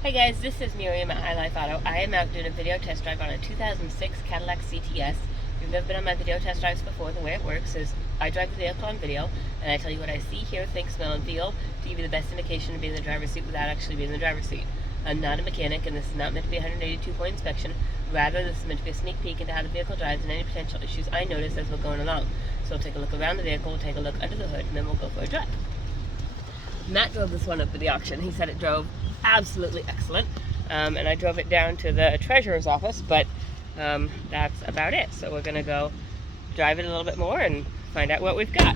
Hey guys, this is Miriam at High Life Auto. I am out doing a video test drive on a 2006 Cadillac CTS. If you've never been on my video test drives before, the way it works is I drive the vehicle on video, and I tell you what I see, hear, think, smell, and feel to give you the best indication of being in the driver's seat without actually being in the driver's seat. I'm not a mechanic, and this is not meant to be a 182-point inspection. Rather, this is meant to be a sneak peek into how the vehicle drives and any potential issues I notice as we're going along. So we'll take a look around the vehicle, we'll take a look under the hood, and then we'll go for a drive. Matt drove this one up at the auction. He said it drove absolutely excellent. And I drove it down to the treasurer's office, but that's about it. So we're gonna go drive it a little bit more and find out what we've got.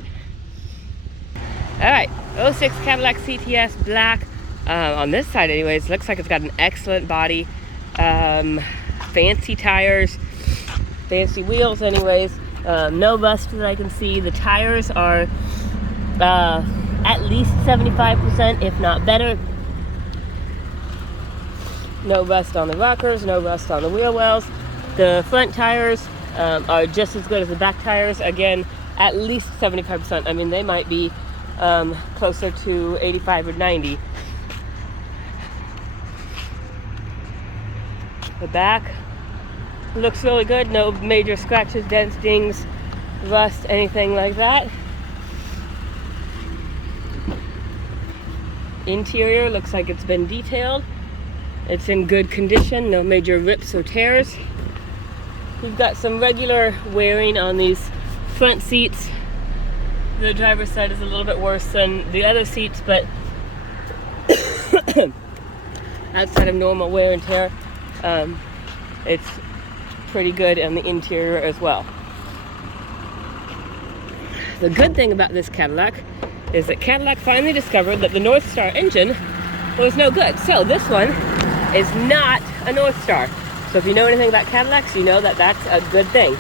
All right, 06 Cadillac CTS black. On this side anyways, looks like it's got an excellent body. Fancy tires, fancy wheels anyways. No rust that I can see. The tires are at least 75%, if not better. No rust on the rockers, no rust on the wheel wells. The front tires are just as good as the back tires. Again, at least 75%. I mean, they might be closer to 85 or 90. The back looks really good. No major scratches, dents, dings, rust, anything like that. Interior looks like it's been detailed. It's in good condition, no major rips or tears. We've got some regular wearing on these front seats. The driver's side is a little bit worse than the other seats, but outside of normal wear and tear, it's pretty good on the interior as well. The good thing about this Cadillac is that Cadillac finally discovered that the North Star engine was no good. So this one is not a North Star. So if you know anything about Cadillacs, you know that that's a good thing.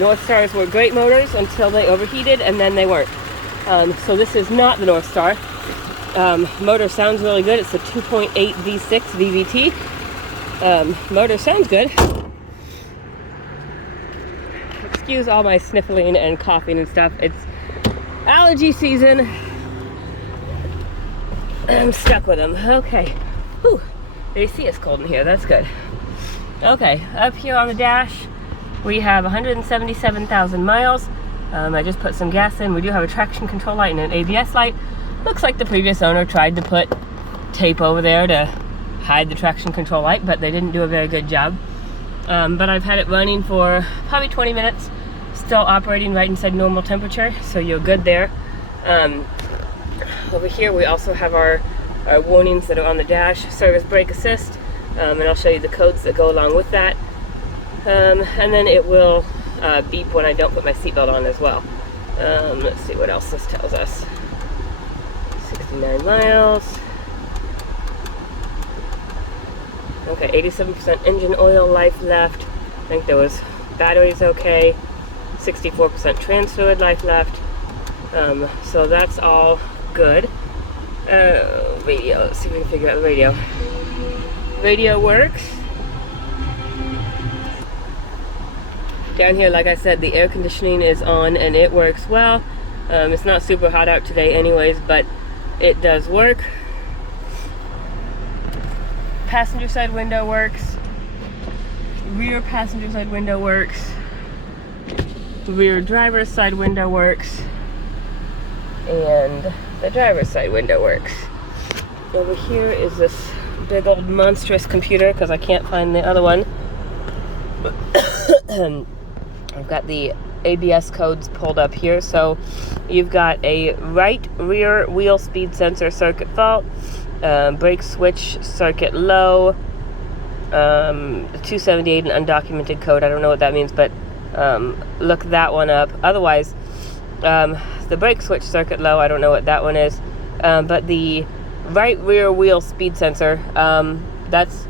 North Stars were great motors until they overheated, and then they weren't. So this is not the North Star. Motor sounds really good. It's a 2.8 V6 VVT. Motor sounds good. Excuse all my sniffling and coughing and stuff. It's allergy season. I'm stuck with them. Okay. Whew. The AC is cold in here. That's good. Okay, up here on the dash, we have 177,000 miles. I just put some gas in. We do have a traction control light and an ABS light. Looks like the previous owner tried to put tape over there to hide the traction control light, but they didn't do a very good job. But I've had it running for probably 20 minutes, still operating right inside normal temperature, so you're good there. Over here we also have our warnings that are on the dash, service brake assist, and I'll show you the codes that go along with that. And then it will beep when I don't put my seatbelt on as well. Let's see what else this tells us. 69 miles. Okay, 87% engine oil life left. I think there was batteries okay. 64% trans fluid life left. So that's all good. Radio, let's see if we can figure out the radio. Radio works. Down here, like I said, the air conditioning is on and it works well. It's not super hot out today anyways, but it does work. Passenger side window works. Rear passenger side window works. Rear driver's side window works. And the driver's side window works. Over here is this big old monstrous computer because I can't find the other one. I've got the ABS codes pulled up here. So you've got a right rear wheel speed sensor circuit fault, brake switch circuit low, 278 an undocumented code. I don't know what that means, but look that one up. Otherwise, the brake switch circuit low, I don't know what that one is, but the right rear wheel speed sensor, that's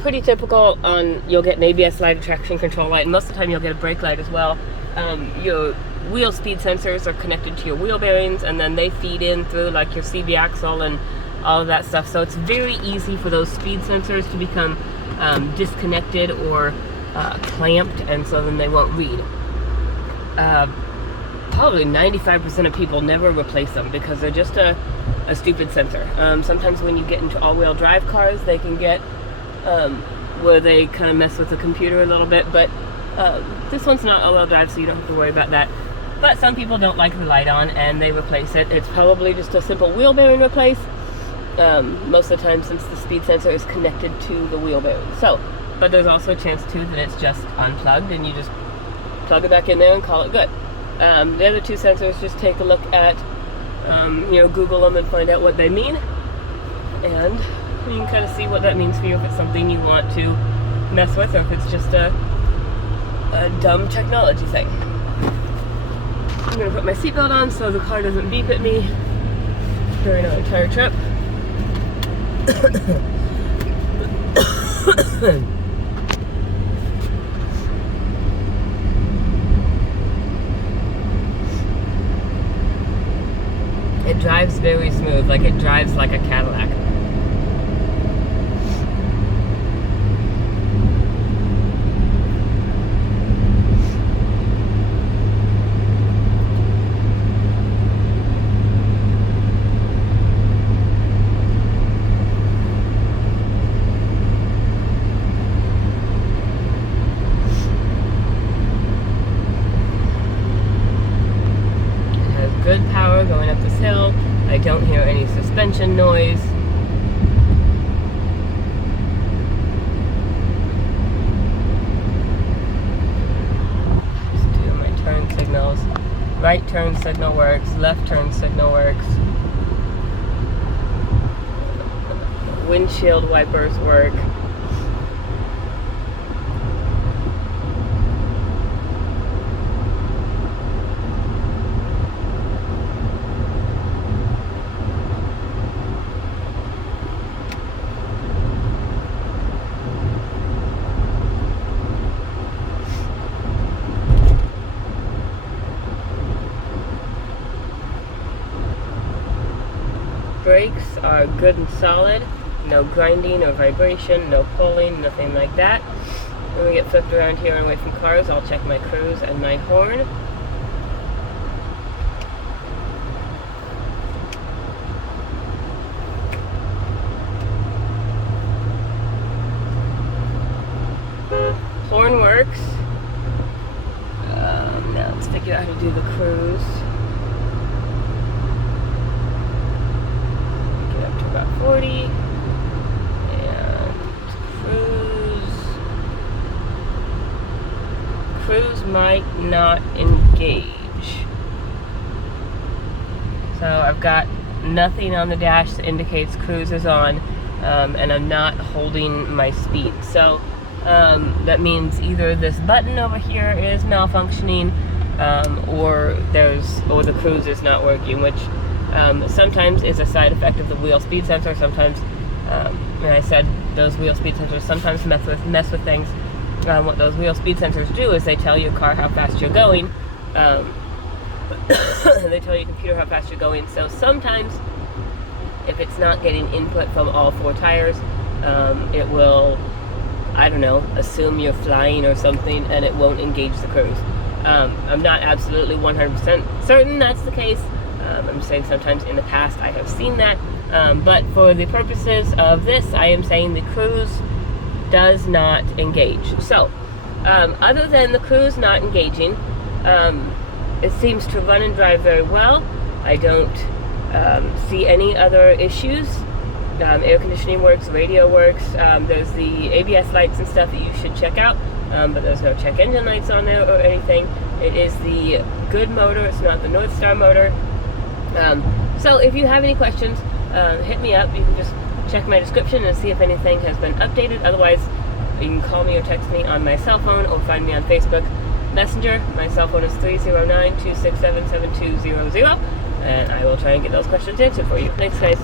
pretty typical on, you'll get an ABS light, a traction control light, and most of the time you'll get a brake light as well. Your wheel speed sensors are connected to your wheel bearings, and then they feed in through like your CV axle and all of that stuff. So it's very easy for those speed sensors to become disconnected or clamped, and so then they won't read. Probably 95% of people never replace them because they're just a a stupid sensor. Sometimes when you get into all-wheel drive cars, they can get where they kind of mess with the computer a little bit, but this one's not all-wheel drive, so you don't have to worry about that. But some people don't like the light on and they replace it. It's probably just a simple wheel bearing replace. Most of the time, since the speed sensor is connected to the wheel bearing. So, but there's also a chance too that it's just unplugged and you just plug it back in there and call it good. The other two sensors, just take a look at, Google them and find out what they mean. And you can kind of see what that means for you, if it's something you want to mess with or if it's just a dumb technology thing. I'm going to put my seatbelt on so the car doesn't beep at me during our entire trip. It drives very smooth, like it drives like a Cadillac. Good power going up this hill. I don't hear any suspension noise. Just do my turn signals. Right turn signal works, left turn signal works. Windshield wipers work. Brakes are good and solid, no grinding or vibration, no pulling, nothing like that. When we get flipped around here and away from cars, I'll check my cruise and my horn. Horn works. Now let's figure out how to do the cruise. Get up to about 40. And cruise might not engage. So I've got nothing on the dash that indicates cruise is on, and I'm not holding my speed. So that means either this button over here is malfunctioning, or the cruise is not working, which sometimes is a side effect of the wheel speed sensor. Sometimes, and I said those wheel speed sensors sometimes mess with things. What those wheel speed sensors do is they tell your car how fast you're going. They tell your computer how fast you're going. So sometimes, if it's not getting input from all four tires, it will, I don't know, assume you're flying or something, and it won't engage the cruise. I'm not absolutely 100% certain that's the case. I'm just saying sometimes in the past I have seen that. But for the purposes of this, I am saying the cruise does not engage. So, other than the cruise not engaging, it seems to run and drive very well. I don't see any other issues. Air conditioning works, radio works. There's the ABS lights and stuff that you should check out, but there's no check engine lights on there or anything. It is the good motor, it's not the North Star motor. So if you have any questions, hit me up. You can just check my description and see if anything has been updated. Otherwise, you can call me or text me on my cell phone or find me on Facebook Messenger. My cell phone is 309-267-7200, and I will try and get those questions answered for you. Thanks, guys.